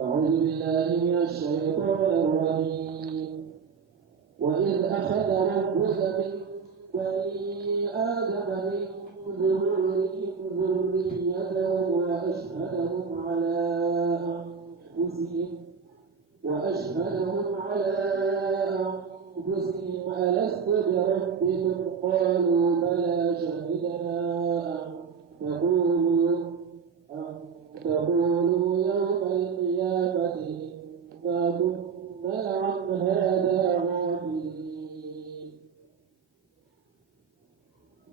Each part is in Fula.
أعوذ بالله من الشيطان الرجيم. وإذ أخذ ربك من بني آدم من ظهورهم ذريتهم وأشهدهم على أنفسهم ألست بربكم قالوا بلى شهدنا أن تقولوا يوم القيامة إنا كنا عن هذا غافلين.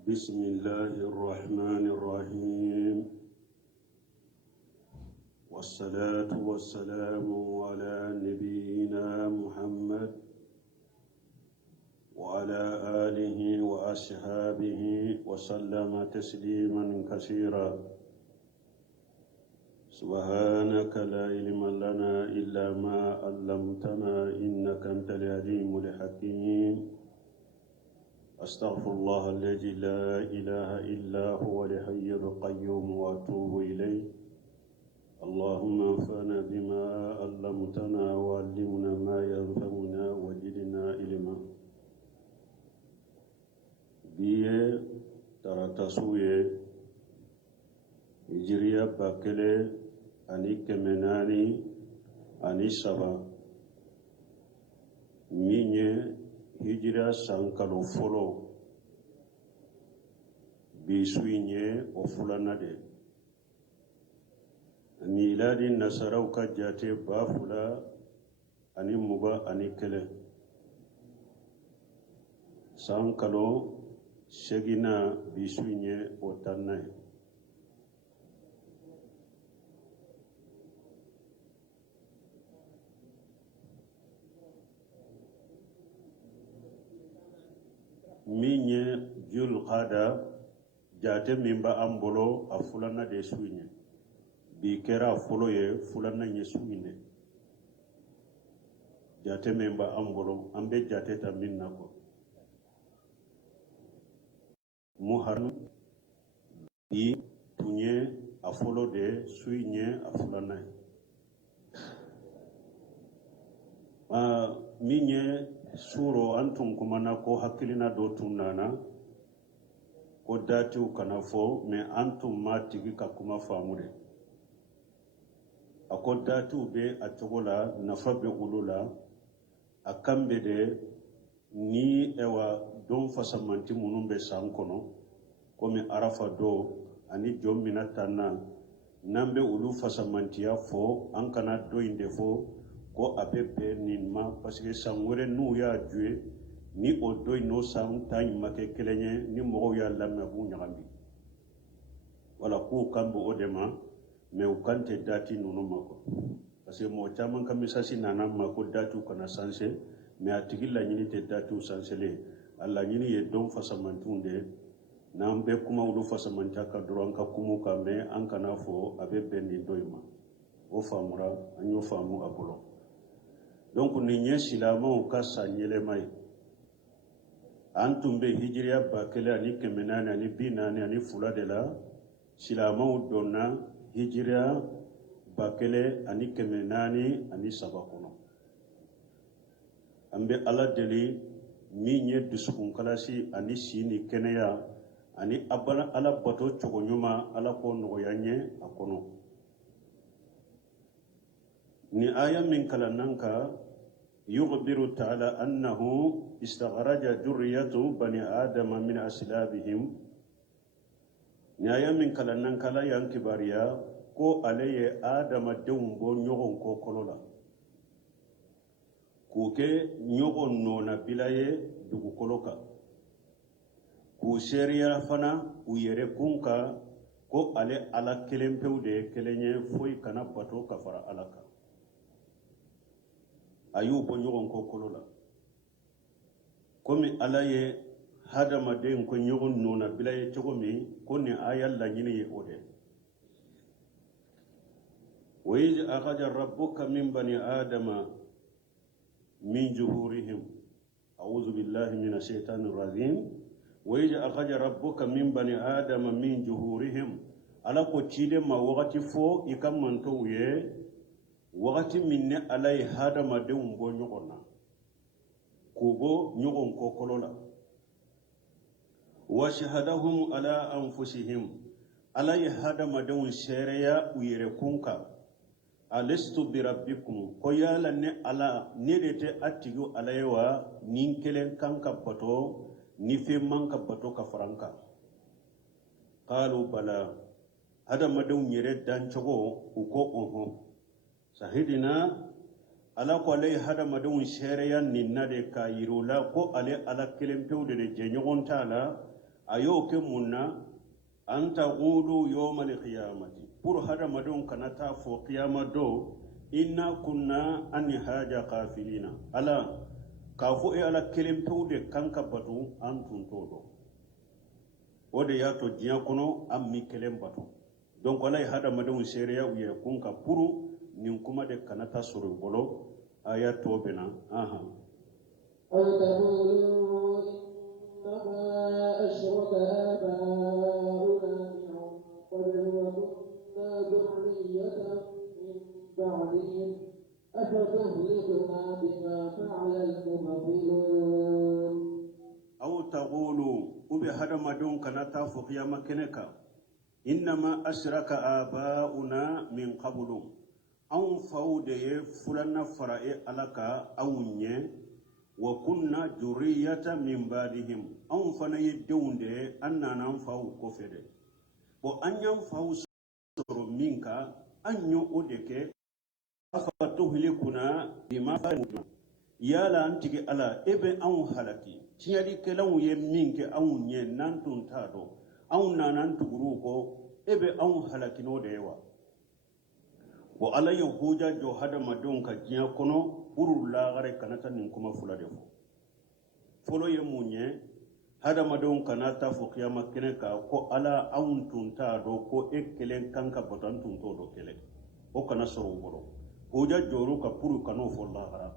بسم الله الرحمن الرحيم، والصلاة والسلام على نبينا محمد وعلى آله وأصحابه وسلم تسليما كثيرا. سبحانك لا علم لنا إلا ما علمتنا إنك أنت العليم الحكيم. أستغفر الله الذي لا إله إلا هو الحي القيوم وأتوب إليه. اللهم انفعنا بما علمتنا وعلمنا ما ينفعنا وزدنا علما. biye taratasuye hijiriya bakele ani kemenani ani saba minye hijiriya sankalo folo bisuinye ofulana de miladi nasaraw ka jate bafula ani muga ani kele sankalo segina bisuinye otanay minye jul qada jate mimba ambolo afulana de suinye bi kera folo ye fulana nye suine jate mimba ambolo ambe jate ta minna ko muharram bi tunye afolo de suinye afulana minye suro antum kumana ko hakilina do tunana ko datiu kana fo me antum ma tigi ka kuma famude ako datiu be atogola nafa be ulula akambe de ni ewa don fasamanti munum be sankono komi arafa do ani jommina tanna nambe ulu fasamantiya fo ankana do inde fo ko apepe ninma parce que sangore nu ya jue ni odo no sang tay make kelenye ni mo ya lamma bu nyagambi wala ko kambo odema me ukante dati nunu mako parce que mo chaman kamisa sinana mako datu kana sanse me atigilla nyini te datu sansele alla nyini ye don fasamantunde nambe kuma ulu fasamanta ka duran ka kumu ka me an kana fo apepe ni doima o famura anyo famu abolo. Donc ni nye silamaw ka sanyele may antum be hijriya bakele ani kemenani ani binani ani fula de la silamaw donna hijriya bakele ani kemenani ani sabakono ambe ala deli mi nye dusukun kalasi ani sini keneya ani abana ala bato chogonyuma ala ko nogoyanye akono ni aya min kalananka yughbiru ta'ala annahu istaghraja dhurriyyatu bani adama min aslabihim ni aya min kalananka la yankibariya ko aleye adama dewumbo nyogon ko kolola kuke nyogon nona bilaye dugu koloka ku seriya fana uyere kunka ko ale ala kelempeude kelenye foi kana bato kafara alaka ayubo nyogon ko kolola komi alaye hadama den ko nyogon nona bilaye togomi konni ayalla nyini ye ode wa iz akhadha rabbuka min bani adama min juhurihim a'udhu billahi minash shaitanir rajim wa iz akhadha rabbuka min bani adama min juhurihim ala ko cide ma wakati fo i ka mantow ye wakati min ne ala ye hadamadenw bɔ ɲɔgɔn na k'u bɔ ɲɔgɔn kɔkɔlɔ la wa shahadahum ala anfusihim ala ye hadamadenw seereya u yɛrɛ kun kan alistu birabbikum ko yala ne ala ne de tɛ a tigi ala ye wa nin kelen kan ka bato ni fɛn man ka bato ka fara n kan qalu bala hadamadenw yɛrɛ dancogo u ko ɔhɔn sahidina ala ko ale ye hadamadenw seereya nin na de k'a yira u la ko ale ala kelen pewu de jɛɲɔgɔn t'a la a y'o kɛ mun na an taqulu yawma alqiyamati pour hadamadenw kana taa fɔ qiyama do inna kunna an haja qafilina ala k'a fɔ e ala kelen pewu de kan ka bato an tun t'o dɔn o de y'a to diɲɛ kɔnɔ an mi kelen bato donc ala ye hadamadenw seereya u yɛrɛ kun kan pour nin kuma de kana taa sɔrɔ u bolo aya tɔ bɛ na أو تقولوا إنما أشرك آباؤنا من قبل وكنا ذرية من بعدهم أفتهلكنا بما فعل المبطلون أو تقولوا وبهدمدون كنتا فقيا مكنكا إنما أشرك آباؤنا من قبل أو فودي فلان فرائي ألكا أو نيه وكنا ذرية من بعدهم أو فني دون ده أننا ننفعو كفده وأن ينفعو سر منك أن يؤدك أفتهلكنا بما فعلنا يالا أنتك على إبن أو هلكي تيالي كلاو يمينك أو نينان تنتادو أو نانان تغروكو إبن أو هلكي نو ديوا وعلى يهوجا جو هذا مدون كجيا كنو buru lagare kanata nin kuma fula de fo folo ye munye hada madon kanata fo kiyama kene ka ko ala awun tunta do ko ekelen kanka botan tunto do kele o kana soro boro hoja joru ka puru kano fo lagara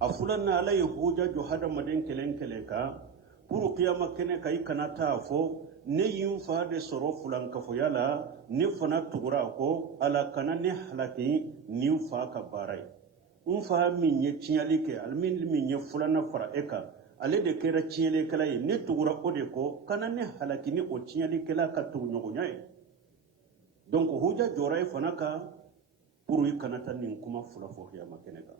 afula na ala ye hoja jo hada maden kelen kele ka puru kiyama kene ka ikanata fo ne yin fa de soro fulan ka fo yala ne fana tugura ko ala kana ne halaki nin fa ka barai fa min ye tiɲali kɛ almin min ye fulana fara e kan ale de kɛra tiɲɛlikɛla ye ne tugura o de kɔ kana ne halaki ni o tiɲɛlikɛla ka tugu ɲɔgɔnya ye donc hoja jɔra e fana kan pour i kana taa nin kuma fula fɔ kiyama kɛnɛ kan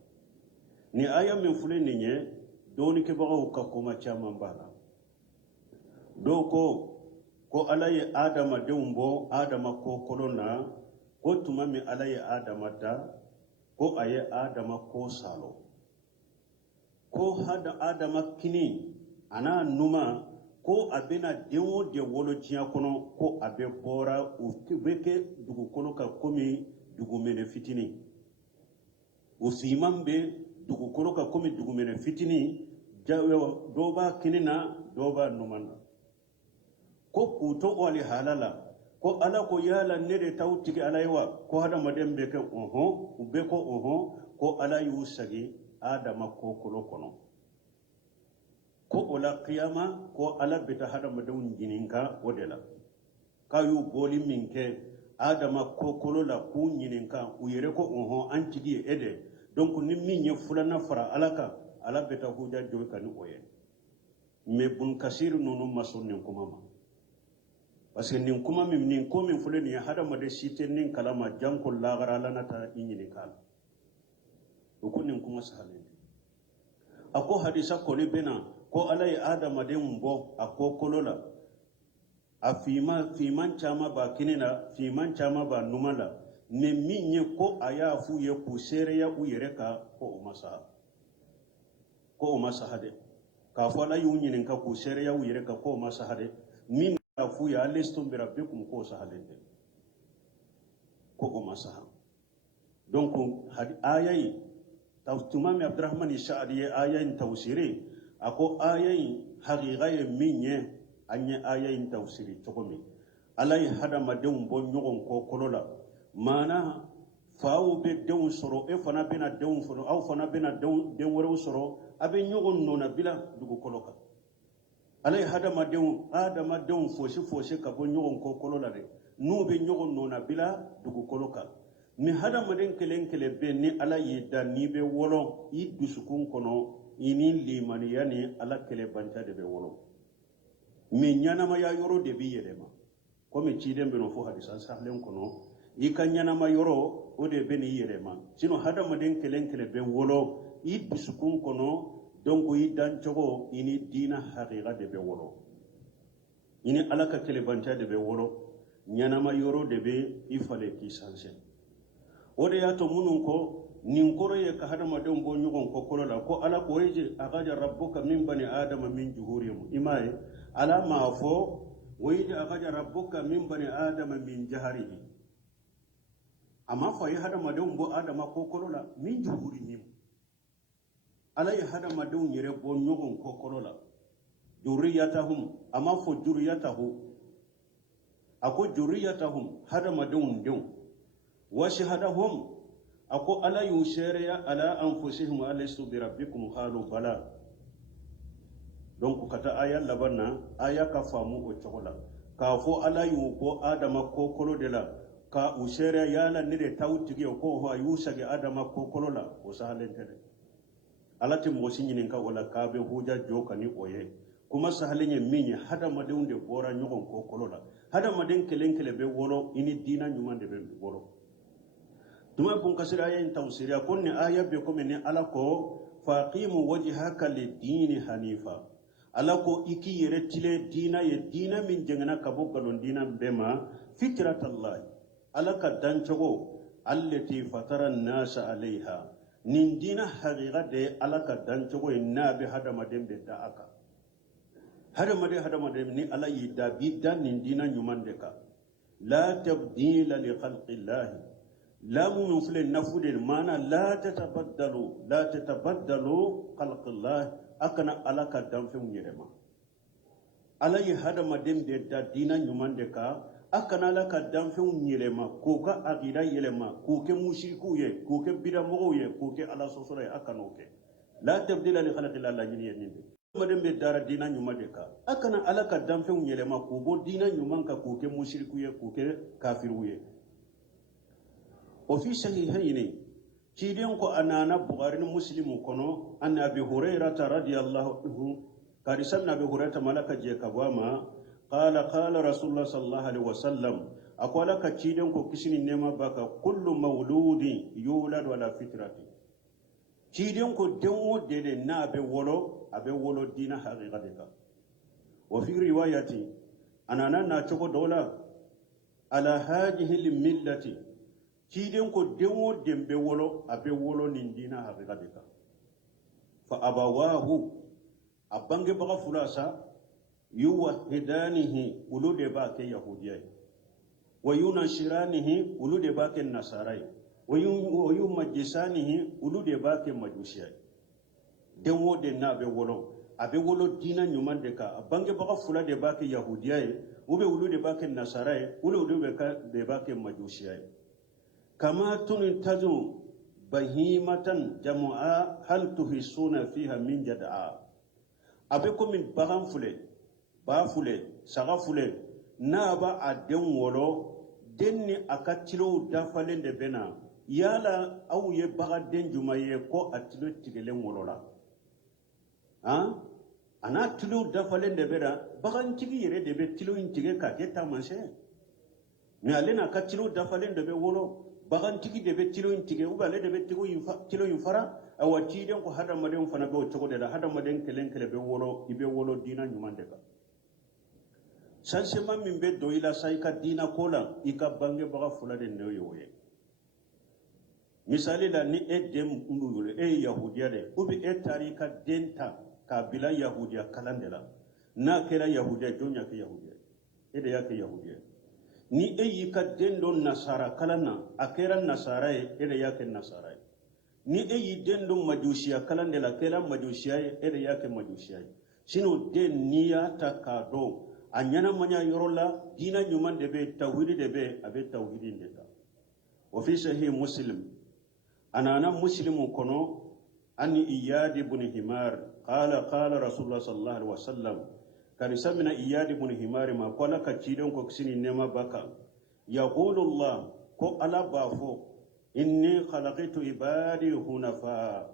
ni aya min filɛ nin ye dɔɔnikɛbagaw ka koma caman b'a la dɔw ko ala ye adamadenw bɔ adama kɔkɔlɔ na ko tuma min ala ye adama da ko a ye adama ko salo ko hada adama kini ana numa ko a bɛna den o den wolo diɲɛ kɔnɔ ko a bɛ bɔra u bɛ kɛ dugukolo kan komi dugumɛnɛ fitinin o fiman bɛ dugukolo kan komi dugumɛnɛ fitinin dɔw b'a kini na dɔw b'a numa na ko k'u to o alihala ko ala ko yala ne de taw tigi ala ye wa ko hadamaden bɛ kɛ u bɛ ko ko ala y'u sagi adama kokolo kɔnɔ ko o la qiyama ko ala bɛ taa hadamadenw ɲininka o de la k'a y'u bɔli min kɛ adama kokolo la k'u ɲininka u yɛrɛ ko an tigi ye e de donc ni min ye fulana fara ala kan ala bɛ taa hoja jɔ ka ni o ye mais bun kasiri ninnu ma sɔn nin kuma ma parce que nin kuma min nin ko min filɛ nin ye hadamaden si tɛ nin kalama janko lagara ala na taa i ɲininka a la o ko nin kuma sahalen tɛ a ko hadisa kɔni bɛ na ko ala ye adamadenw bɔ a kokolo la a fiman caman b'a kini na fiman caman b'a numa la ni min ye ko a y'a f'u ye k'u seereya u yɛrɛ kan ko o ma saha dɛ k'a fɔ ala y'u ɲininka k'u seereya u yɛrɛ kan ko o ma saha dɛ min a f'u ye alistum birabbikum k'o sahalen tɛ ko o ma saha donc aya yi tuma min abdurahmani sa'adi ye aya in tawsiri a ko aya in haqiqa ye min ye an ye aya in tawsiri cogo min ala ye hadamadenw bɔ ɲɔgɔn kɔ kolo la maana faw bɛ denw sɔrɔ e fana bɛna denw sɔrɔ aw fana bɛna den wɛrɛw sɔrɔ a bɛ ɲɔgɔn nɔna bila dugukolo kan ala ye hadamadenw fosi ka bɔ ɲɔgɔn kɔ kolo la de n'u be ɲɔgɔn nɔna bila dugukolo kan ni hadamaden kelen kelen bɛ ni ala y'i da n'i bɛ wɔlɔ i dusukun kɔnɔ i ni limaniya ni ala kɛlɛbanja de bɛ wɔlɔ mais ɲanamaya yɔrɔ de b'i yɛlɛma komi ciden bɛ n'o fɔ hadisa sahalen kɔnɔ i ka ɲanama yɔrɔ o de bɛ n'i yɛlɛma sinon hadamaden kelen kelen bɛ wɔlɔ i dusukun kɔnɔ donc i dancogo i ni diina haqiqa de bɛ wɔlɔ i ni ala ka kɛlɛbanja de bɛ wɔlɔ ɲanama yɔrɔ de bɛ i falen k'i sanse o de y'a to minnu kɔ nin kɔrɔ ye ka hadamadenw bɔ ɲɔgɔn kɔ kɔrɔ la ko ala ko ye akaja rabbuka min bani adama min juhurihim i m'a ye ala m'a fɔ wa ye akaja rabbuka min bani adama min jaharihi a m'a fɔ a ye hadamadenw bɔ adama kɔ kɔrɔ la min juhurihim ala ye hadamadenw yɛrɛ bɔ ɲɔgɔn kɔ kɔrɔ la juriyatahum a m'a fɔ juriyatahu a ko juriyatahum hadamadenw denw washhadahum ako ala y'u seereya ala anfusihim alastu bi rabbikum qalu bala donc kata aya laban na aya ka faamu o cogo la k'a fɔ ala y'u bɔ adama kokolo de la ka u seereya yala ne de taw tigi ko ho a y'u sagi adama kokolo la o sahalen tɛ dɛ ala tɛ mɔgɔ si ɲininka o la k'a bɛ huja jɔ ka ni o ye kuma sahalen ye min ye hadamadenw de bɔra ɲɔgɔn kokolo la hadamaden kelen kelen bɛ wɔlɔ i ni diina ɲuman de bɛ wɔlɔ tuma bun kasira aya in tawsiriya ko ni aya be ko ni ala ko faqimu wajhaka lid-din hanifa ala ko iki yere tile diina ye diina min jengana kabo galon diina bema fitratallahi ala ka dancogo allati fatara an-nasa alaiha nin diina haqiqa de ala ka dancogo ye nabi hadamaden be da aka hadamaden ni ala yi da bi dan nin diina nyuman de ka la tabdila li khalqillahi لا منفل النفود المعنى لا تتبدلوا خلق الله أكنا على كدام في ميرما على يهذا ما دم ده دينا نيمان دكا أكنا على كدام في ميرما كوكا أغيرا يلما كوكا مشركو يه كوكا بيدا مغو يه كوكا على سوسرا أكنا أوكي لا تبدل لخلق الله لا جنيه نينده ما دم ده دينا نيمان دكا أكنا على كدام في ميرما كوبو دينا نيمان كوكا مشركو يه كوكا كافرو يه وفي صحيحين كيدين كو أنانا بغارين مسلم كنو أن أبي هريرة رضي الله عنه قال سمنا أبي هريرة ملك جيكابواما قال رسول الله صلى الله عليه وسلم أقول لك كيدين كو كسين نما بك كل مولود يولد ولا فطرة كيدين كو دمو دي نا أبي ولو دينا حقيقة وفي رواية أنانا ناتشوكو دولا على هذه الملة ciden ko denwo dembe wolo abe wolo nin dina haqiqa de ka fa abawahu abange baga fulasa yuwahidanihi ulude ba ke yahudiyai wa yunashiranihi ulude ba ke nasarai wa yumajisanihi ulude ba ke majusiyai denwo de na be wolo abe wolo dina nyuman de ka abange baga fula de ba ke yahudiyai ube ulude ba ke nasarai ulude ba ke majusiyai كما تنتج بهيمة جمعاء هل تحسون فيها من جدعاء أبيكم من بغم فلي با فلي سغا فلي نابا أدن ولو دني أكتلو دافلين دبنا يالا أو يبغى دن جمعي كو أتلو تغلين ولولا أنا أتلو دافلين دبنا بغن تغي يري دبي تلو انتغي كاكي تامنشي نالين أكتلو دافلين دبي ولو bagan tigi de be tilo intige ubale de be tilo infara awati den ko hada maden fana be o togo de hada maden kelen kele be wolo ibe wolo dina nyumande ka sansema min be do ila sayka dina kola ika bange baga fula de no yoye misali la ni edem undule yahudiya de ubi tarika denta kabila yahudiya kalandela na kera yahudiya jonya ke yahudiya ede yake yahudiya ni yi ka dendo nasara kalana akera nasara ede yake nasara ni yi dendo majusiya kalande la kera majusiya ede yake majusiya sino den niya takado anyana manya yorola dina nyuman debe tawhid debe abe tawhidin deta wa fi sahih muslim anana muslimu kono ani iyad ibn himar qala rasulullah sallallahu alaihi wasallam kari samina iyad ibn himar ma kola ka cidon ko kisini nema baka yaqulu Allah ko ala bafo inni khalaqtu ibadi hunafa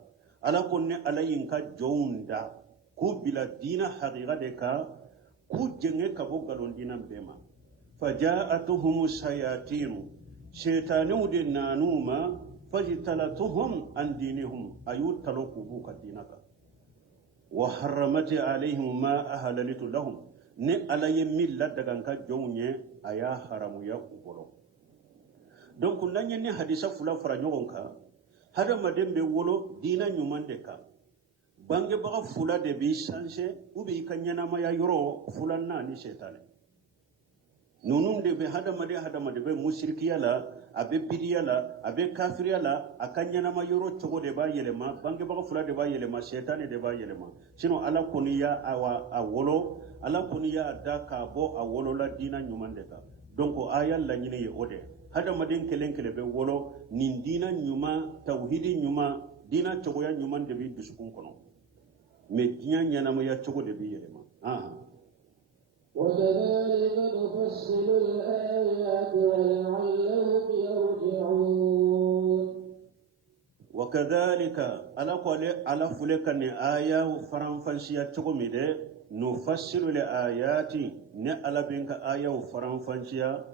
ala kunne alayin ka jonda ku bila dina haqiqa de ka ku jenge ka bo galon dinan bema faja'atuhum shayatin shaytanu de nanuma fajtalatuhum an dinihum ayu taloku ka dinaka wa harramati alaihim ma ahalalitu lahum ne alaye milla daga ka jonye aya haramu ya kubolo donc nanya ni hadisa fula fara nyogon ka hada madem be wolo dina nyuman de ka bange baga fula de bi sanse ubi ikanyana ma ya yoro fula na ni shetane nunum de be hada made be musrikiya la abe bidiya la abe kafiriya la akanyana ma yoro chogo de ba yelema bange baga fula de ba yelema shetane de ba yelema sino ala koniya awa awolo ala koniya daka bo awolo la dina nyuman de ka donc ayal la nyine ye ode hada maden kelen be wolo nin dina nyuma tauhidi nyuma dina chogo ya nyuman de bi dusukun kono me dinya nyana ma ya chogo de bi yelema وكذلك نفصل الآيات ولعلهم يرجعون وكذلك على فلكن آية فرنفنشية تقومي نفصل الآيات نعلى بينك آية فرنفنشية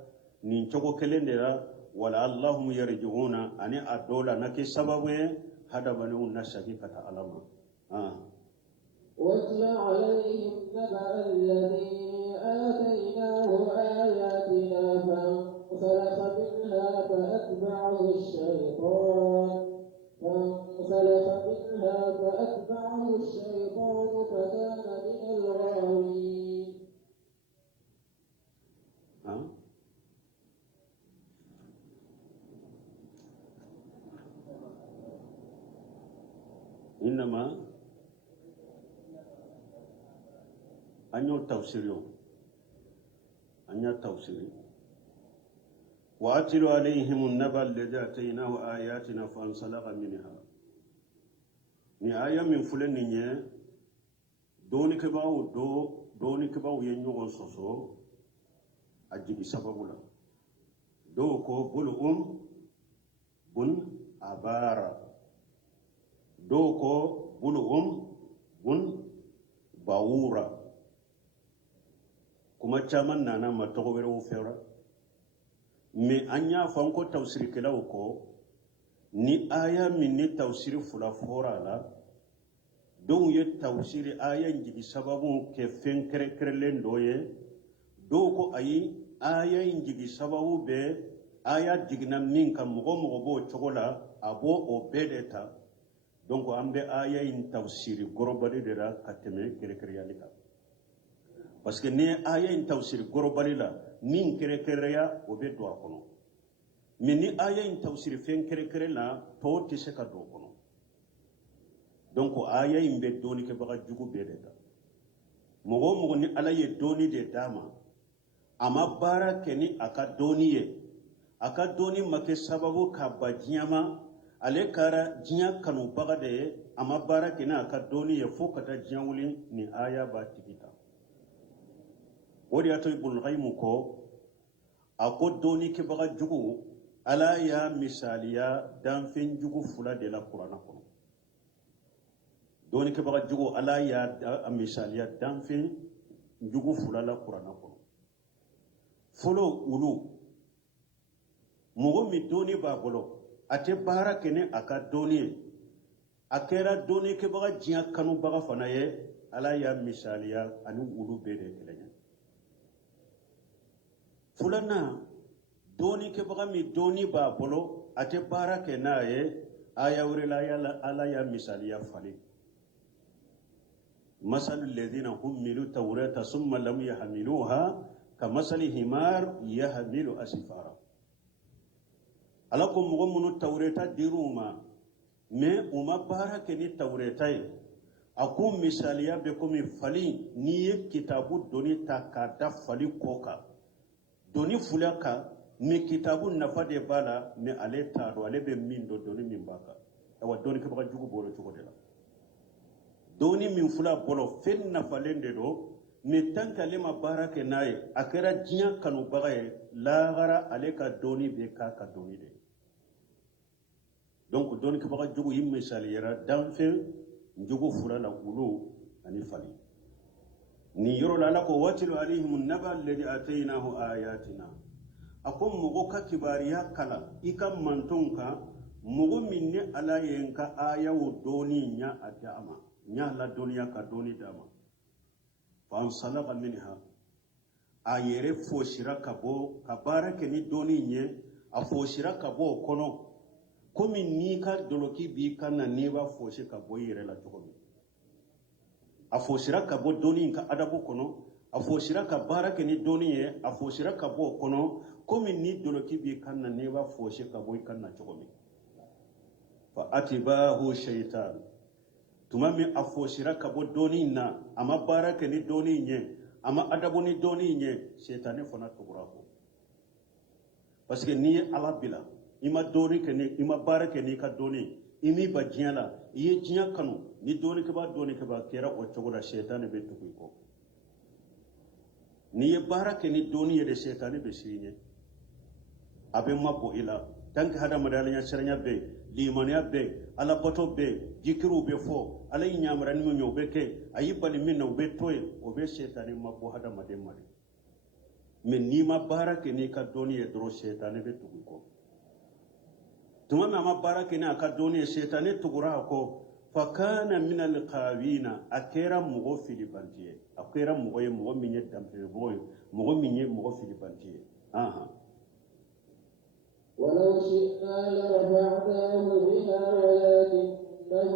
ننشقو كلندرا ولعلهم يرجعون أني أدولا نكي سببه هذا بنو نشاكي كتا علما واتل عليهم نبأ الذي آتيناه آياتنا فانسلخ منها فأتبعه الشيطان فكان من الغاوين إنما أنيو توسيري وأتل عليهم النبأ الذي آتيناه آياتنا فانسلخ منها ni aya min fulen ni nye doni ke bawo ye nyogon soso ajigi sababu la do ko bul bun abara do ko bul bun bawura kuma chaman nana matogo wero ufera me anya fanko tawsiri kelaw ko ni aya min ni tawsiri fula fora la don ye tawsiri aya njigi sababu ke fen kere doye do ko ayi aya njigi sababu be aya digna min kam mogo bo chogola abo o bedeta donc ambe aya in tawsiri gorobali dera kateme kere yalika parce que ne aya in tawsiri gorobali la min kere ya o be do akono mais ni aya in tawsiri fen kere la to tise ka do kono donc aya in be doni ke baga jugu bedeta mogo ni ala ye doni de dama ama bara keni aka doni make sababu ka bajiyama ale kara jinya kanu baga de ama bara keni aka doni ye fo kata jinya wuli ni aya ba tigita wodi ato ibn ghaymu ko ako doni ke baga jugu ala ya misaliya danfen jugu fula de la qur'ana kono doni ke baga jugu ala ya misaliya danfen jugu fula la qur'ana kono folo ulu mogo mi doni ba bolo ate bara kene aka doni akera doni ke baga jinya kanu baga fana ye ala ya misaliya ani ulu bede kelenya fulana doni ke baga mi doni ba bolo ate bara kena ye aya wurila ya ala ya misaliya fali مثل الذين حملوا التوراة ثم لم يحملوها كمثل حمار يحمل أسفارا alakum mogo munu tawreta diruma me uma bara ke ni tawreta ye akum misaliya be komi fali ni ye kitabu doni ta ka da fali koka doni fulaka me kitabu nafa de bala me ale ta do ale be min do doni min baka awa doni ke baka jugu bolo chugo de la doni min fula bolo fen nafa lende do mais tant qu'ale ma baara kɛ n'a ye a kɛra diɲɛ kanubaga ye lahara ale ka dɔɔni bɛ k'a ka dɔɔni de donc dɔɔni kɛbaga jugu i misaliyara danfɛn jugu fura la wulu ani fali ni yɔrɔ la ala ko watilu alayhim naba alladhi ataynahu ayatina a ko mɔgɔ ka kibariya kala i ka mantonw kan mɔgɔ min ni ala ye n ka ayaw dɔɔni ɲa a d'a ma ɲa la dɔɔniya ka dɔɔni d'a ma fansalaka minha a yɛrɛ fosira ka bɔ ka baara kɛ ni dɔɔni ɲɛ a fosira ka bɔ o kɔnɔ komi n'i ka doloki b'i kan na n'i b'a fosi ka bɔ i yɛrɛ la cogo min a fosira ka bɔ dɔɔni in ka adabu kɔnɔ a fosira ka baara kɛ ni dɔɔni ye a fosira ka bɔ o kɔnɔ komi ni doloki b'i kan na n'i b'a fosi ka bɔ i kan na cogo min fa atibahu shaitan tuma min a fosira ka bɔ dɔɔni in na a ma baara kɛ ni dɔɔni in ye a ma adabu ni dɔɔni in ye shaitani fana tugura kɔ parce que n'i ye ala bila i ma dɔɔni kɛ ni i ma baara kɛ n'i ka dɔɔni i m'i ba diɲɛ la i ye diɲɛ kanu ni dɔɔni kɛba kɛra o cogo la shaitani bɛ tugu i kɔ n'i ye baara kɛ ni dɔɔni ye de shaitani bɛ s'i ɲɛ a bɛ mabɔ i la tant que hadamadenya siranya bɛ yen limaniya bɛ yen alabato bɛ yen jikiriw bɛ fɔ ala y'i ɲamarani min ye o bɛ kɛ a y'i bali min na o bɛ to yen o bɛ shaitani mabɔ hadamaden ma de mais n'i ma baara kɛ n'i ka dɔɔni ye dɔrɔn shaitani bɛ tugu i kɔ tuma min a ma baara kɛ ni a ka dɔɔni ye shaitani tugura a kɔ fakana minal qawina a kɛra mɔgɔ filibanti ye a kɛra mɔgɔ ye mɔgɔ min ye danfɛmɔgɔ ye mɔgɔ min ye mɔgɔ filibanti ye ولو شئنا لرفعناه بها ولكنه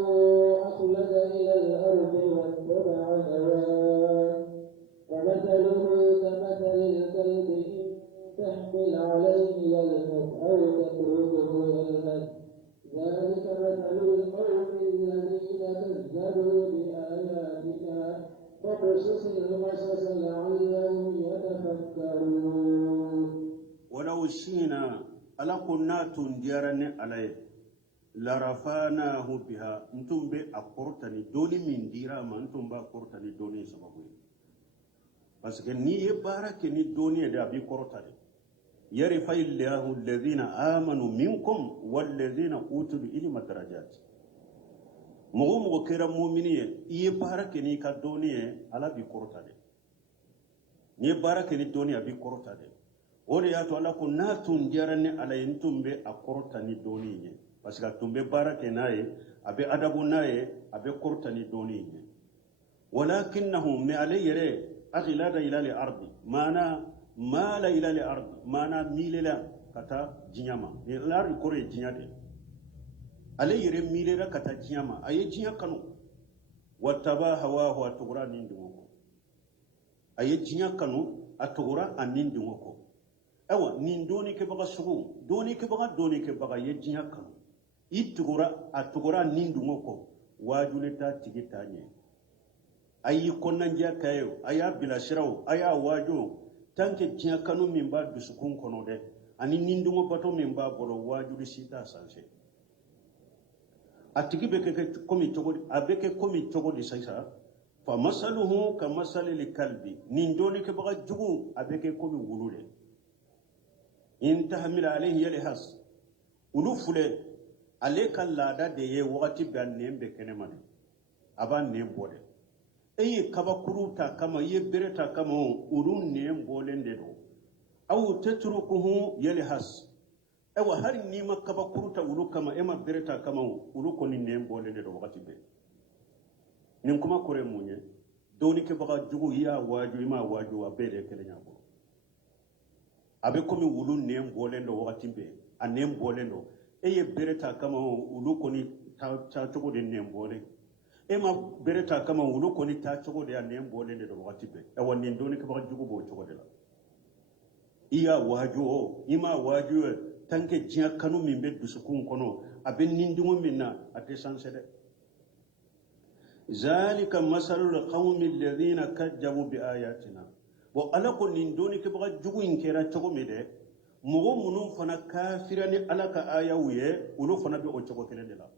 أخلد إلى الأرض واتبع هواه فمثله كمثل الكلب إن تحمل عليه يلهث أو تتركه يلهث ذلك مثل القوم الذين كذبوا بآياتنا فاقصص القصص لعلهم يتفكرون ولو شئنا ala ko n'a tun diyara ni ala ye larafanahu biha n tun bɛ a kɔrɔta ni dɔɔni min dira a ma n tun b'a kɔrɔta ni dɔɔni sababu ye parce que n'i ye baara kɛ ni dɔɔni ye de a b'i kɔrɔta de yarifa illahu alladhina amanu minkum walladhina utul ilma darajat mɔgɔ mɔgɔ kɛra mumini ye i ye baara kɛ n'i ka dɔɔni ye ala b'i kɔrɔta de n'i ye baara kɛ ni dɔɔni ye a b'i kɔrɔta de o de y'a to ala ko n'a tun diyara ni ala ye n tun bɛ a kɔrɔta ni dɔɔni ye parce que a tun bɛ baara kɛ n'a ye a bɛ adabu n'a ye a bɛ kɔrɔta ni dɔɔni ye walakinnahu mais ale yɛrɛ aghilada ila al-ardi maana mala ila al-ardi maana milela ka taa diɲɛ ma al-ardi kɔrɔ ye diɲɛ de ale yɛrɛ milela ka taa diɲɛ ma a ye diɲɛ kanu wattaba hawahu a tugura nin dungo kɔ a ye diɲɛ kanu a tugura a nin dungo kɔ awa nin dɔɔni kɛbaga sugu dɔɔni kɛbaga ye diɲɛ kanu i tugura a tugura nin dungo kɔ waajuli t'a tigi t'a ɲɛ a y'i kɔnɔnajɛ k'a ye a y'a bilasira o a y'a waajo tant que diɲɛ kanu min b'a dusukun kɔnɔ dɛ ani nin dungo bato min b'a bolo waajuli si t'a sanfɛ a tigi bɛ kɛ komi cogo a bɛ kɛ komi cogo di sisan fa masaluhu ka masalil kalbi nin dɔɔni kɛbaga jugu a bɛ kɛ komi wulu de in tahmil alayhi yalhas ulu fule ale ka laada de ye wagati bɛɛ nɛn bɛ kɛnɛma de a b'a nɛn bɔ de e ye kabakuru ta kama i ye bere ta kama ulu nɛn bɔlen de don aw tatrukuhu yalhas ewa hali n'i ma kabakuru ta ulu kama e ma bere ta kama ulu kɔni nɛn bɔlen de don wagati bɛɛ nin kuma kɔrɔ ye mun ye dɔɔni kɛbaga jugu i y'a waaju i m'a waaju a bɛɛ de ye kelen ye a bolo a bɛ komi wulu nɛn bɔlen don wagati bɛɛ a nɛn bɔlen don e ye bere ta kama wulu kɔni taa cogo de nɛn bɔlen e ma bere ta kama wulu kɔni taa cogo de a nɛn bɔlen de don wagati bɛɛ ɛwa nin dɔɔni kɛbaga jugu b'o cogo de la i y'a waaju o i m'a waaju ye tant que diɲɛ kanu min bɛ dusukun kɔnɔ a bɛ nin dungo min na a tɛ sanse dɛ zalika masalul qawmi alladhina kadzabu bi ayatina bon ala ko nin dɔɔni kɛbaga jugu in kɛra cogo min dɛ mɔgɔ minnu fana kafira ni ala ka ayaw ye olu fana bɛ o cogo kelen de la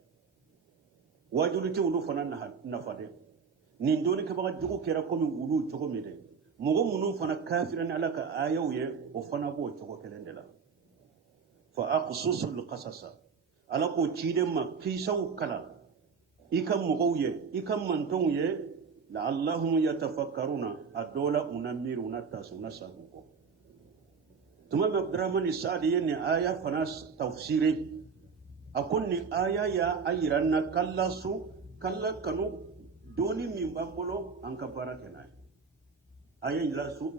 waajuli tɛ olu fana nafa dɛ nin doni ke baga jugu kera komi wulu cogo mi de mogo munun fana kafirani ala ka ayaw ye o fana b'o cogo kelen de la fa aqsusul qasasa ala ko ciden ma kisaw kala i ka mogow ye i ka mantonw ye la'allahum yatafakkaruna a dola una miiri una taasi una sagu ko tuma min abdurahmani saadi ye nin aya fana tafsiri a ko nin aya ya a yiranna kalla kanu doni min b'an bolo an ka baara kɛ n'a ye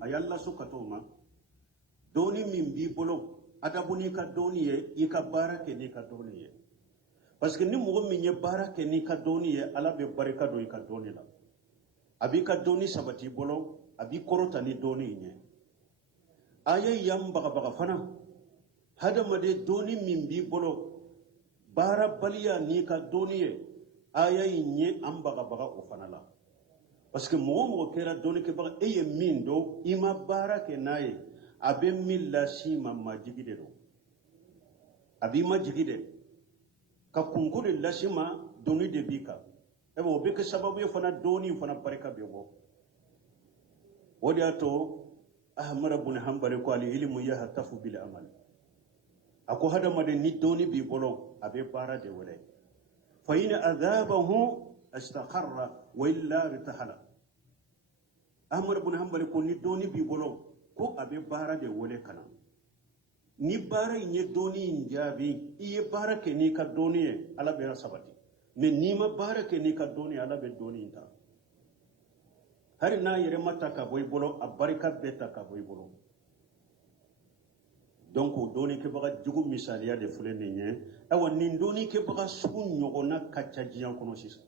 a yalla su ka t'o ma doni min b'i bolo adabu n'i ka doni ye i ka baara kɛ n'i ka doni ye parce que ni mɔgɔ min ye baara kɛ n'i ka doni ye ala bɛ barika don i ka doni la a b'i ka doni sabati i bolo a b'i kɔrɔta ni doni in ye aya yan bagabaga fana hadamaden doni min b'i bolo baara baliya n'i ka doni ye aya in ye an bagabaga o fana la parce que mɔgɔ mɔgɔ kɛra dɔnikɛbaga e ye min dɔn i ma baara kɛ n'a ye a bɛ min lasi ma majigi de don a b'i majigi de ka kunko de lasi ma doni de b'i kan o bɛ kɛ sababu ye fana doni fana barika bɛ bɔ o de y'a to ahmad ibn hanbali ko al ilmu yahtafu bil amal a ko hadamaden ni doni b'i bolo a bɛ baara de wɛrɛ fa in adhabahu astaqarra wa illa ritahala ahmad ibn hanbali ko ni doni b'i bolo ko a bɛ baara de wele kana ni baara in ye doni in jaabi i ye baara kɛ n'i ka doni ye ala bɛ sabati mais n'i ma baara kɛ n'i ka doni ye ala bɛ doni in ta hari n'a yɛrɛ ma ta ka bɔ i bolo a barika bɛ ta ka bɔ i bolo donc o doni kɛbaga jugu misaliya de filɛ nin ye awa nin doni kɛbaga sugu ɲɔgɔnna ka ca diɲɛ kɔnɔ sisan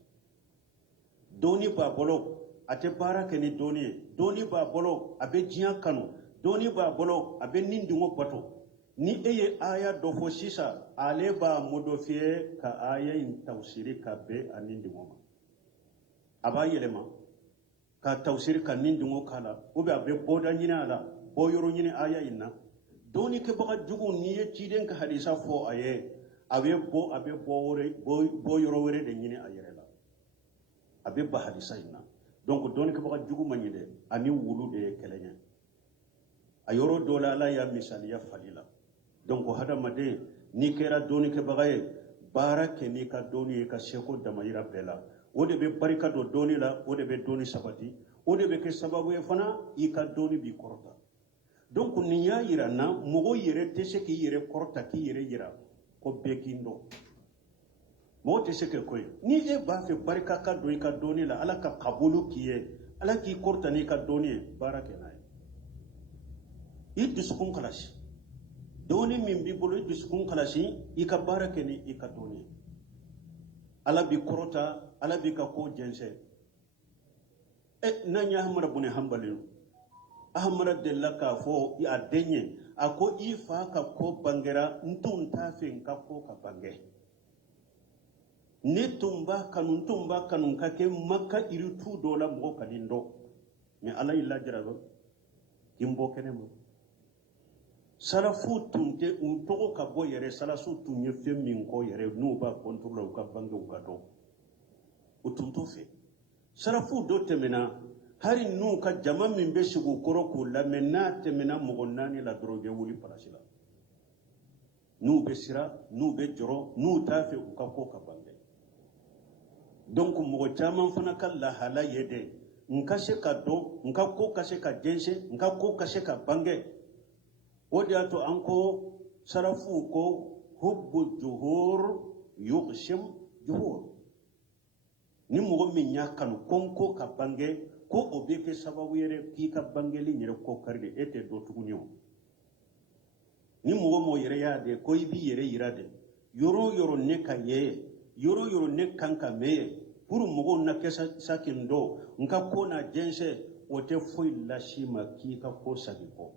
doni b'a bolo a tɛ baara kɛ ni doni ye doni b'a bolo a bɛ diɲɛ kanu doni b'a bolo a bɛ nin dingo bato ni e ye aya dɔ fɔ sisan ale b'a modifier ka aya in tawsiri ka bɛn a nin dingo ma a b'a yɛlɛma ka tawsiri ka nin dingo k'a la ou bien a bɛ bɔda ɲini a la bɔyɔrɔ ɲini aya in na doni kɛbaga jugu n'i ye ciden ka hadisa fɔ a ye a bɛ bɔyɔrɔ wɛrɛ de ɲini a yɛrɛ la a bɛ ba hadisa in na donc doni kɛbaga jugu man ɲi dɛ ani wulu de ye kɛlɛ ɲɛ a yɔrɔ dɔ la ala y'a misaliya fali la donc hadamaden n'i kɛra doni kɛbaga ye baara kɛ n'i ka doni ye ka seko damayira bɛɛ la o de bɛ barika don doni la o de bɛ doni sabati o de bɛ kɛ sababu ye fana i ka doni b'i kɔrɔta donc nin y'a yira n na mɔgɔ yɛrɛ tɛ se k'i yɛrɛ kɔrɔta k'i yɛrɛ yira ko bɛɛ k'i dɔn mɔgɔ tɛ se k'o ko ye ni e b'a fɛ barika ka don i ka doni la ala ka kabulu k'i ye ala k'i kɔrɔta n'i ka doni ye baara kɛ n'a ye i dusukun kalasi doni min b'i bolo i dusukun kalasi i ka baara kɛ ni i ka doni ye ala b'i kɔrɔta ala b'i ka ko jɛnsɛn n'an ye ahmad ibn hanbali ahmad delila k'a fɔ a den ye a ko i fa ka ko bangera n tun t'a fɛ n ka ko ka bange ne tun b'a kanu ka kɛ maka iritu dɔ la mɔgɔ ka nin dɔn mais ala y'i lajara dɔn k'i bɔ kɛnɛ ma salafu tun tɛ u tɔgɔ ka bɔ yɛrɛ salafu tun ye fɛn min kɔ yɛrɛ n'u b'a contrôler u ka bangew ka dɔn u tun t'o fɛ salafu dɔ tɛmɛna hari n'u ka jama min bɛ sigi u kɔrɔ k'u lamɛn n'a tɛmɛna mɔgɔ 4 la dɔrɔn u bɛ wuli palasi la n'u bɛ sira n'u bɛ jɔrɔ n'u t'a fɛ u ka ko ka bange donc mɔgɔ caman fana ka lahala ye dɛ n ka se ka dɔn n ka ko ka se ka jɛnsɛn n ka ko ka se ka bange o de y'a to an ko sarafu ko hubbu juhur yuqsim juhur ni mɔgɔ min y'a kanu ko n ko ka bange ko o bɛ kɛ sababu yɛrɛ k'i ka bangeli yɛrɛ ko kari de e tɛ dɔ tuguni o ni mɔgɔ mɔgɔ yɛrɛ y'a de ko i b'i yɛrɛ yira de yɔrɔ yɔrɔ ne ka ye yɔrɔ yɔrɔ ne kan ka mɛn ye pour mɔgɔw na kɛ sakin dɔ n ka ko na jɛnsɛn o tɛ foyi lasi ma k'i ka ko sagi kɔ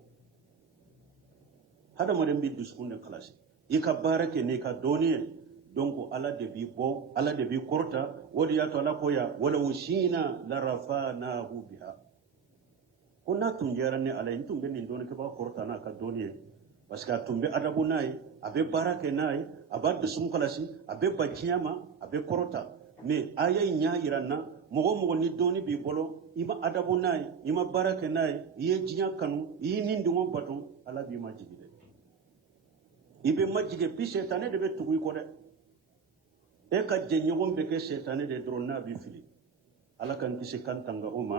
hadamaden b'i dusukun de kalasi i ka baara kɛ n'i ka dɔɔni ye donc ala de b'i bɔ ala de b'i kɔrɔta o de y'a to ala ko ya walaw shi'na larafa'nahu biha ko n'a tun diyara ni ala ye n tun bɛ nin dɔɔni kɛbaga kɔrɔta n'a ka dɔɔni ye parce que a tun bɛ adabu n'a ye a bɛ baara kɛ n'a ye a b'a dusukun kalasi a bɛ ba diɲɛ ma a bɛ kɔrɔta mais aya in y'a yira n na mogo ni doni bi bolo ima adabu nay ima barake nay iye jinya kanu yi nindingo batum ala bi majigide ibe majige pi setane de be tugu ko de e ka jenyogon be ke setane de dronna bi fili ala kan kisi kan tanga uma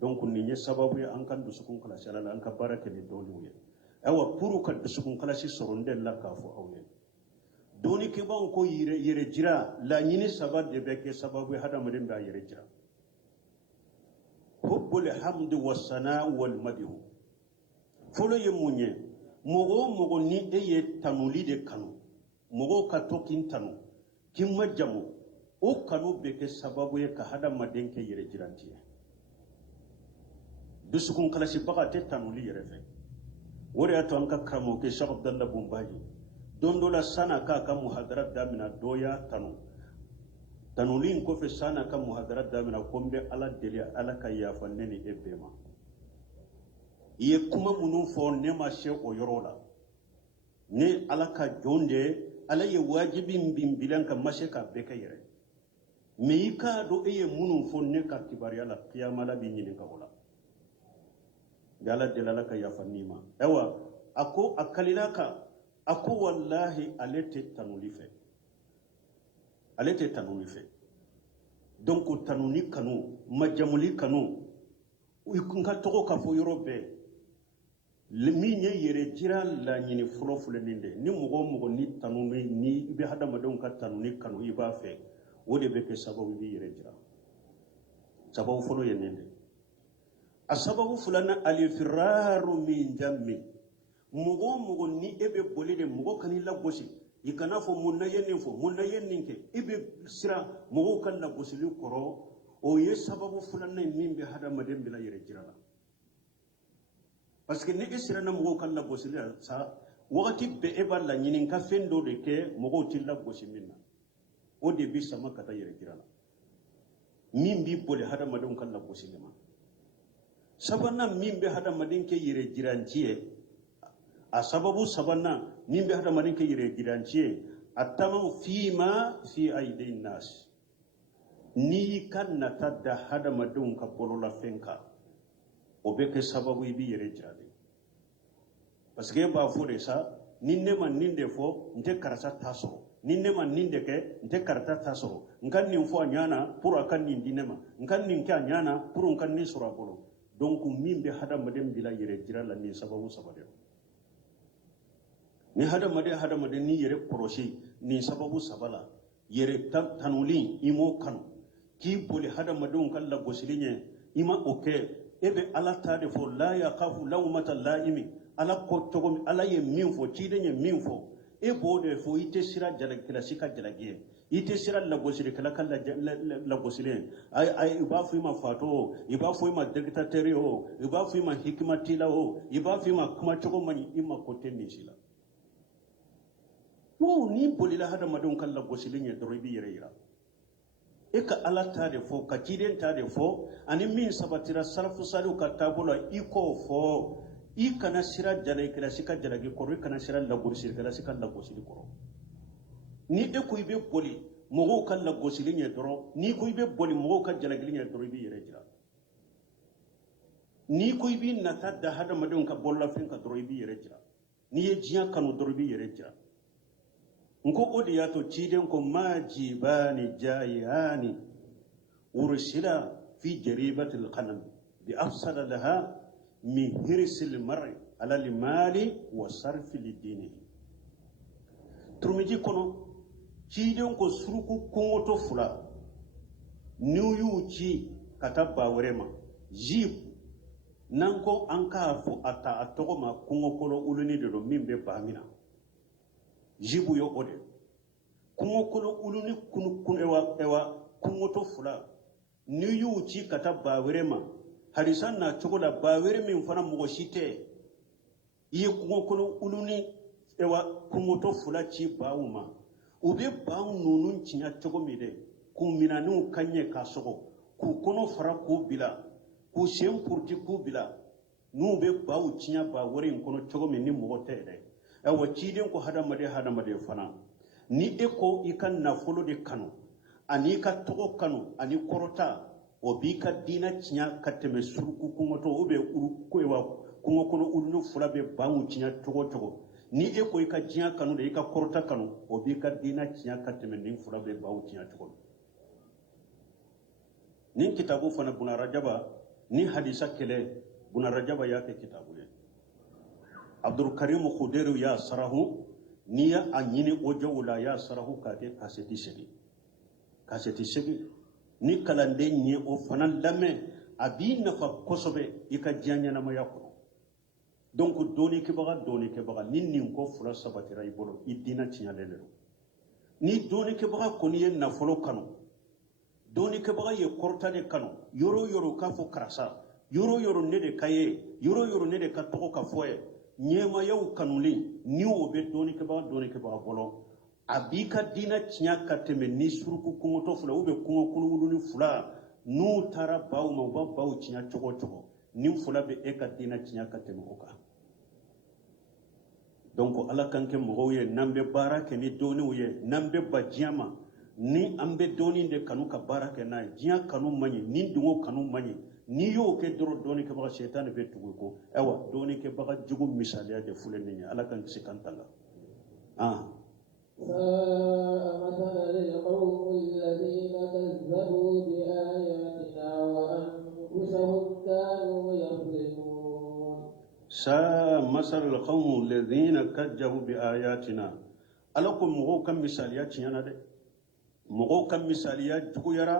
donc ni nye sababu an kan dusukun kala shalala an ka barake ni doni uye ewa puru ka dusukun kala si soronde la ka fo awye doni ke ban ko yere jira la nyini sabab de be ke sababu hada madin ba yere jira hubbul hamd was sana wal madhu folo ye munye mogo ni eye tanuli de kanu mogo ka tokin tanu kimma jamu o kanu be ke sababu ye ka hada madin ke yere jirantiye dusukun kala si baga te tanuli yere fe wori ato an ka kramo ke Sheikh Abdallah Bumbaji dondola sana ka muhadarat damina doya tanulin ko fe sana ka muhadarat damina kombe ala deli ala ka yafanne ni ebema iye kuma munun fo ne ma she o yorola ne ala ka jonde ala ye wajibin bimbilan ka mashe ka beka yere me ka do eye munun fo ne ka kibari ala qiyama la bi nyini ka wala dala delala ka yafanni ma ewa ako akalilaka ako wallahi alete tanuli fe donc tanuni kanu majamuli kanu ikunga togo ka fo yorobe le minye yere jira la nyini fulo fule ninde ni mogo ni tanuni ni be hadama don ka tanuni kanu iba fe wode be ke sababu bi yere jira sababu folo yenende asababu fulana alifiraru min jammi mogo ni ebe bolide mogo kanila gosi ikana fo munna yennin ke ebe sira mogo kan la gosili koro o ye sababu fulana min be hada madem bila yere jirala parce que ne isra na mogo kan la gosili sa wakati be eba la nyinin ka fendo de ke mogo tilla gosi minna o de bi sama kata yere jirala min bi bole hada madem kan la gosili ma sabana min be hada madin ke yere jirantiye a sababu sabana min be hada madin ke yere jirantiye atama fima fi aidin nas ni kan natadda hada madun ka bolola fenka o be ke sababu bi yere jirade parce que ba fo de sa ninne man ninde fo nte karasa taso ninne man ninde ke nte karata taso nkan nin fo nyana pour akan nin dinema nkan nin ka nyana pour nkan ni sura bolo donc min be hada madem bila yere jira la ni sababu sabade ni hada madem ni yere projet ni sababu sabala yere tanulin imo kanu ki boli hada madem kan la gosilinye ima oke ebe ala ta de fo la yaqafu lawmata laimi ala ko togo ala ye min fo ci de min fo e bo de fo ite sira jalag kila sika jalagie ite sira la gosili kala kala la gosili ay iba fu ma fato iba fu ma dictatori o iba fu ma hikmatila o iba fu ma kuma togo mani ima ko tenni sila wo ni bolila hada madon kan la gosili ne dorobi yere e ka ala ta de fo ka ciden ta de fo ani min sabatira sarfu salu ka tabola iko fo i kana sira jalai kala sika jalagi koro kana sira lagosili kala sika lagosili koro ni e ko ibe boli mogo kan lagosili nye doro ni ko ibe boli mogo kan jalagi nye doro bi yere jira ni ko ibe natadda hada madon ka bolla fen ka doro bi yere jira ni ye jiya kanu doro bi yere jira nko odi yato ciden ko majibani jayani ursila fi jaribatil qanam bi afsada laha min hirsil mar'i ala limali wa sarfi lidinihi turmiji kono ciden ko suruku kungoto fula new yu ci kataba werema jib nanko anka fu ata atogoma kungo kolo uluni de do mimbe bamina jibu yo ode kungo kolo uluni kun ewa kungoto fula new yu ci kataba werema harisan na chokola bawere min fana mogo shite iye kungo kono uluni ewa kumoto fula ci bawuma ube bawu nunun cinya chogo mide ku minanu kanye kasogo ku kono fara ku bila ku shempurti ku bila nu be bawu cinya bawere kono chogo min ni mogo tede ewa ciden ko hada made fana ni eko ikan na folo de kanu ani ka togo kanu ani korota obika dina tinya kateme surku kungoto obe kwewa kungo kono ulnu fulabe bangu tinya togo ni e ko ika tinya kanu de ika korta kanu obika dina tinya kateme nin fulabe bangu tinya togo nin kitabu fana buna rajaba ni hadisa kele buna rajaba yake kitabu ye abdul karim khuderu ya sarahu niya anyini ojawula ya sarahu kake kaseti segi ni kalande nye o fana lame abi nafa kosobe ika janya na maya ko donc doni ke baga nin ko fula sabatira ibolo idina tinya lele ni doni ke baga ko ni na folo kanu doni ke baga ye korta de kanu yoro ka fo karasa yoro ne de kaye yoro ne de ka to ka foye nyema yaw kanuli ni o be doni ke baga bolo abika dina tinya kateme ni suruku kungoto fula ube kungo kulu ni fula nu tara bawu ma bawu tinya chogo ni fula be eka dina tinya kateme oka donc ala kanke mo ye nambe barake ni doni uye nambe bajiyama ni ambe doni de kanu ka barake na jiya kanu manyi ni dungo kanu manyi ni yo ke doro doni ke baga shaitan be tugo ko ewa doni ke baga jugu misaliya de fule ni ala kanke sikantanga ساء مثلا القوم الذين كذبوا بآياتنا وأنفسهم كانوا يظلمون ساء مثل القوم الذين كذبوا بآياتنا ألكم مغو كم مثاليات يانا دي مغو كم مثاليات جويرا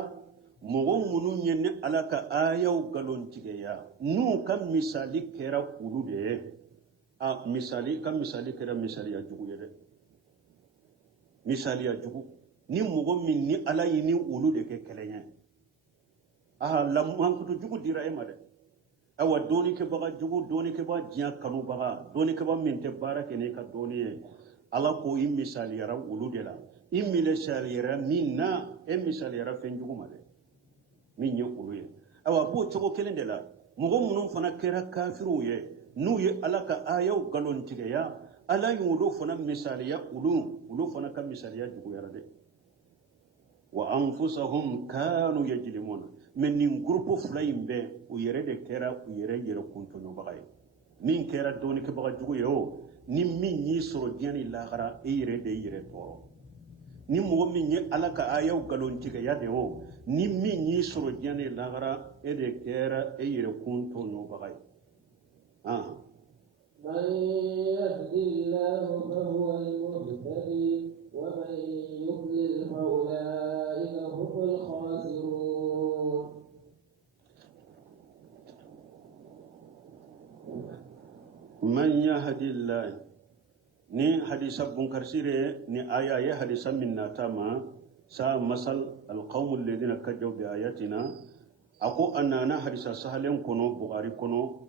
مغو منو ين ألك آية وغلون تيجيا نو كم مثالي كيرا قولو دي مثالي كم مثالي كيرا مثاليات جويرا misaliya jugu ni mogo min ni ala yi ni ulu de ke kelenya lam hankutu jugu dira e made awa doni ke baga jugu doni ke ba jiya kanu baga doni ke ba min te barake ne ka doni e ala ko im misaliya ra ulu de la im mile sharira minna e misaliya ra fen jugu made min ye ulu ye awa bo chogo kelen de la mogo munun fana kera kafiru ye nu ye ala ka ayaw galon tigeya ala yulo fana misaliya ulu fana ka misaliya jugu yara de wa anfusahum kanu yajlimuna men nin groupe fulaim be u yere de kera u yere kunto no bagay min kera doni ke baga jugu yo ni min yi soro diani lagara e yere toro ni mo min yi alaka ayaw galon tiga ya de o ni min yi soro diani lagara e de kera e yere kunto no bagay من يهد الله فهو المهتدي ومن يضلل فأولئك هم الخاسرون من يهد الله ni hadisa bunkar sire ni aya ya hadisa min natama sa masal alqawm alladhina kajaw bi ayatina ako annana hadisa sahalen kono bukhari kono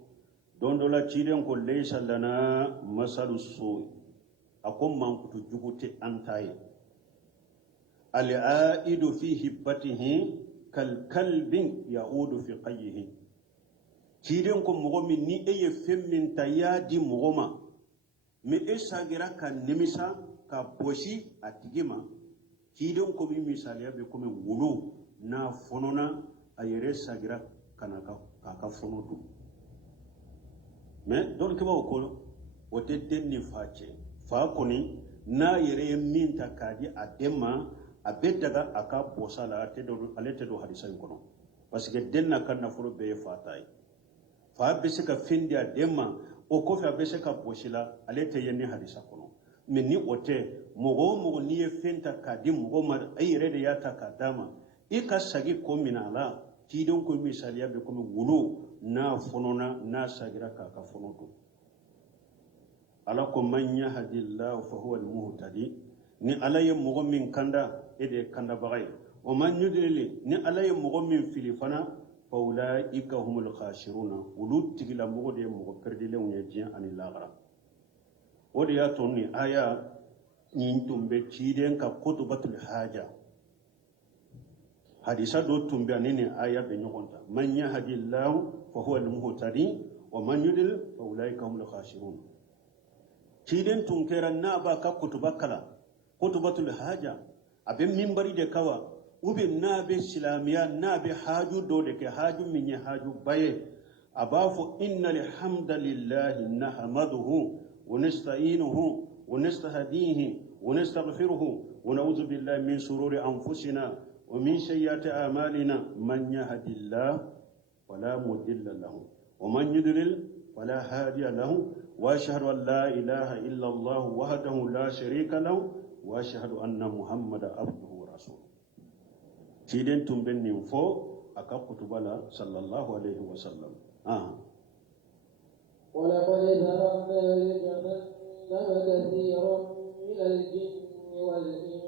dondola ciden ko laysa lana masalu su ako mankutu jugute antaye al-aidu fi hibbatihi kal kalbin yaudu fi qayyihi ciden ko mogo min ni eye femmin tayadi mogoma mi esagira ka nimisa ka boshi atigima ciden ko mi misaliya be comme wulu na fonona ayere sagira kana ka fonodu mais don ke bawo ko wote denni faace fa koni na yere minta kadi adema abedaga aka posala tedo alete do hadisa kono parce que denna kan na furo be fatai fa be se ka fendi adema o ko fa be se ka posila alete yenni hadisa kono mais ni wote mogo ni fenta kadi mogo ma ayere de yata kadama e ka sagi ko minala tidon ko misaliya be ko wulu na fonona na sagira ka fonoto ala ko man yahdillahu fa huwa almuhtadi ni ala ye mogo min kanda ede kanda bagay o man yudlili ni ala ye mogo min fili fana fa ulaika humul khashiruna ulu tigila mogo de mogo perdile wonye jian ani lagara o de ya tonni aya nyin tumbe ciden ka kutubatul haja hadisa do tumbe anene aya be nyogonta man yahdillahu fa huwa al-muhtadi wa man yudil fa ulaika humul khasirun ciden tunkera na ba ka kutubatul haja abe minbari de kawa ube nabe silamiya nabe haju do de ke haju minye haju baye abafu innal hamdalillahi nahmaduhu wa nasta'inuhu wa nastahdihi wa nastaghfiruhu wa na'udhu billahi min shururi anfusina wa min sayyiati a'malina man yahdihillahu fala mudilla lahu wa man yudlil fala hadiya lahu wa ashhadu an la ilaha illa Allah wahdahu la sharika lahu wa ashhadu anna Muhammadan abduhu wa rasuluhu. Ciden tumben nin fo aka kutubala sallallahu alaihi wasallam. ولقد ذرأنا لجهنم كثيرا من الجن والإنس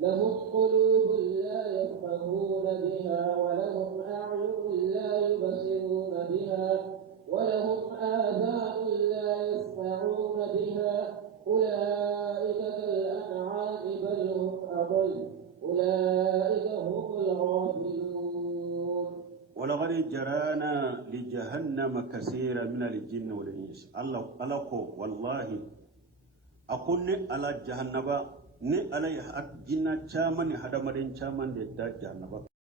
لهم قلوب لا يفقهون بها ولهم أعين لا يبصرون بها ولهم آذان لا يسمعون بها أولئك كالأنعام بل هم أضل أولئك هم الغافلون. ولقد جرانا لجهنم كثيرا من الجن والإنس الله ألقوا والله أقول على جهنم ni alai jinna chaman hada marin chaman de da jahannaba